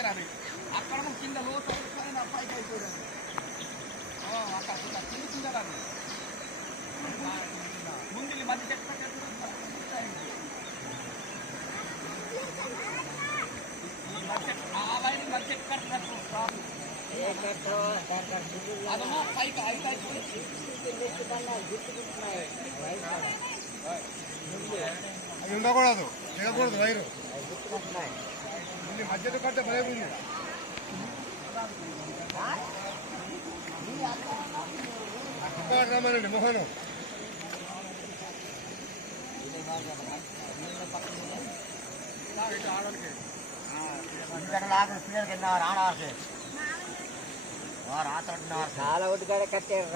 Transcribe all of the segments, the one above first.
పైకి రాదు అక్కడ కింద లోతు పైకి అయిపోయాడు అక్కడ కింద కింద రాదు ముందు మధ్య చెట్టు ఆ లైన్ మధ్య చెట్టు కట్టినట్టు అదమ్మా పైకి అయితే అది ఉండకూడదు తినకూడదు వైరు మధ్యలో కట్టే భయం ఉంది రమ్మనండి మోహను చాలా ఒడ్డుగానే కట్టారు.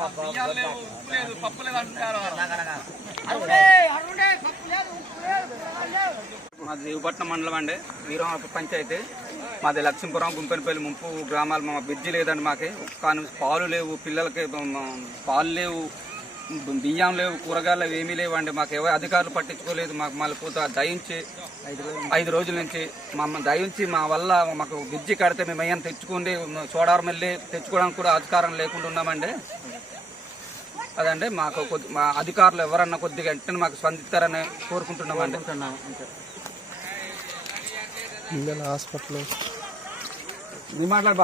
మాది దేవపట్నం మండలం అండి, వీరవాడ పంచాయతీ. మాది లక్ష్మీపురం గుంపెనపల్లి ముంపు గ్రామాలు. మా బ్రిడ్జి లేదండి, మాకి కానీ పాలు లేవు, పిల్లలకి పాలు లేవు, బియ్యం లేవు, కూరగాయలు లేవు, ఏమీ లేవండి. మాకు ఎవరు అధికారులు పట్టించుకోలేదు. మాకు మళ్ళీ పూత దయించి 5 రోజుల నుంచి మమ్మల్ని దయించి మా వల్ల మాకు బ్రిడ్జి కడితే మేము అయ్యాన్ని తెచ్చుకోండి, చోడారం వెళ్ళి తెచ్చుకోవడానికి కూడా అధికారం లేకుండా ఉన్నామండి. అదండి మాకు మా అధికారులు ఎవరన్నా కొద్దిగా వెంటనే మాకు స్పందిస్తారని కోరుకుంటున్నామండి. హాస్పిటల్ మాట్లాడు